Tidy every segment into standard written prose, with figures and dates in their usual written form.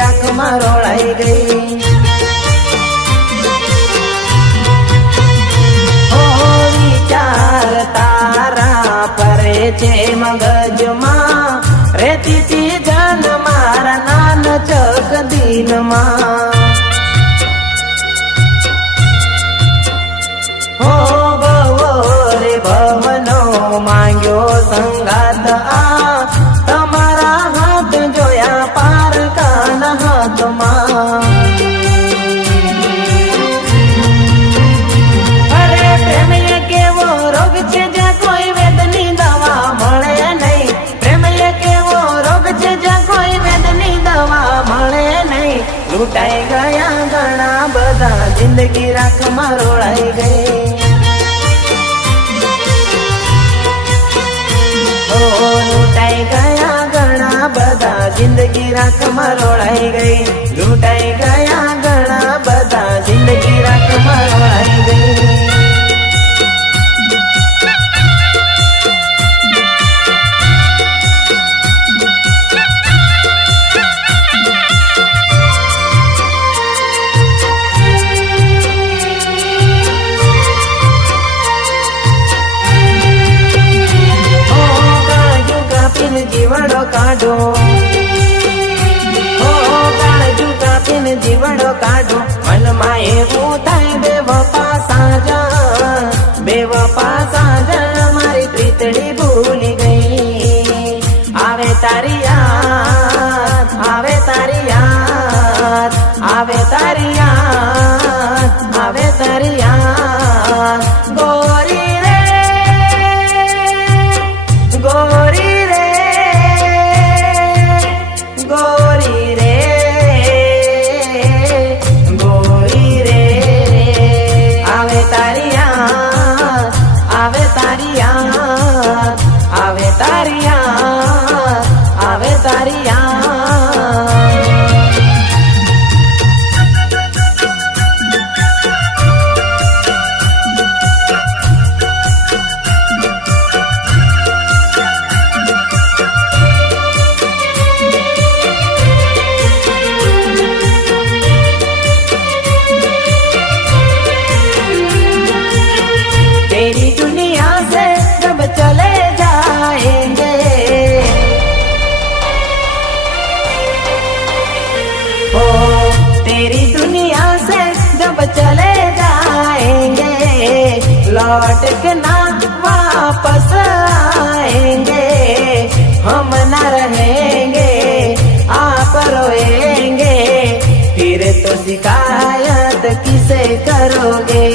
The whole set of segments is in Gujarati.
રાખમાં રોળાઈ ગઈ। ઓ વિચાર તારા પરે છે મગજમાં, રેતી થી જન મારા નાન ચક દિલમાં। હો ભવો રે ભવનો માંગ્યો સંગાત આ, તમારા હાથ જોયા પારકાના હાથમાં। અરે પ્રેમ એ કેવો રોગ છે જ્યાં કોઈ વેદની દવા મળે નહીં, પ્રેમ એ કેવો રોગ છે જ્યાં કોઈ વેદની દવા મળે નહીં। લૂંટાઈ ગયા ઘણા બધા, જિંદગી રાખમાં રોળાઈ ગઈ। લૂંટાઈ ગયા ઘણા બધા, જિંદગી રાખમાં રોળાઈ ગઈ। લૂંટાઈ ગયા ઘણા બધા, જિંદગી રાખમાં રોળાઈ ગઈ। જીવડો કાઢો, ઓ કાળજુ કાપીને જીવડો કાઢો, મનમાં એવું થાય બેવફા સાજા, બેવફા સાજા મારી પ્રીતડી ભૂલી ગઈ। આવે તારી યાદ, આવે તારી યાદ, આવે તારી યાદ, આવે તારી યાદ। ગોરી રે ગોરી, આવે તારી યાદ, આવે તારી યાદ, આવે તારી યાદ। तेरी दुनिया से जब चले जाएंगे, ओ तेरी दुनिया से जब चले जाएंगे, लौट के ना वापस आएंगे। हम न रहेंगे, आप रोएंगे, फिर तो शिकायत किसे करोगे।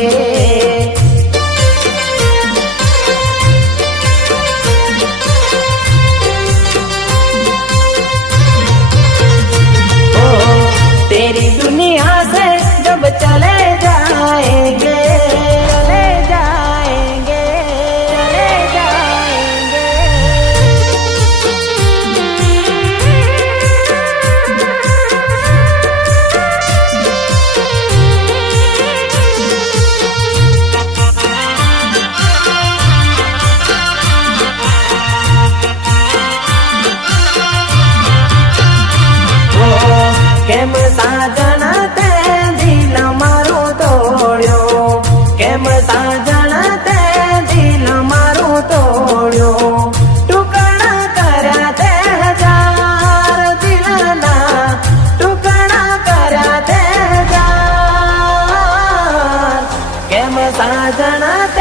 तेरी दुनिया से जब चले जाएंगे, चले जाएंगे, चले जाएंगे। કેમ સાજણ તે દિલ મારું તોડ્યો, કેમ સાજણ તે દિલ મારું તોડ્યો, ટુકડા કર્યા તે હજાર દિલના, ટુકડા કર્યા તે હજાર। કેમ સાજણ તે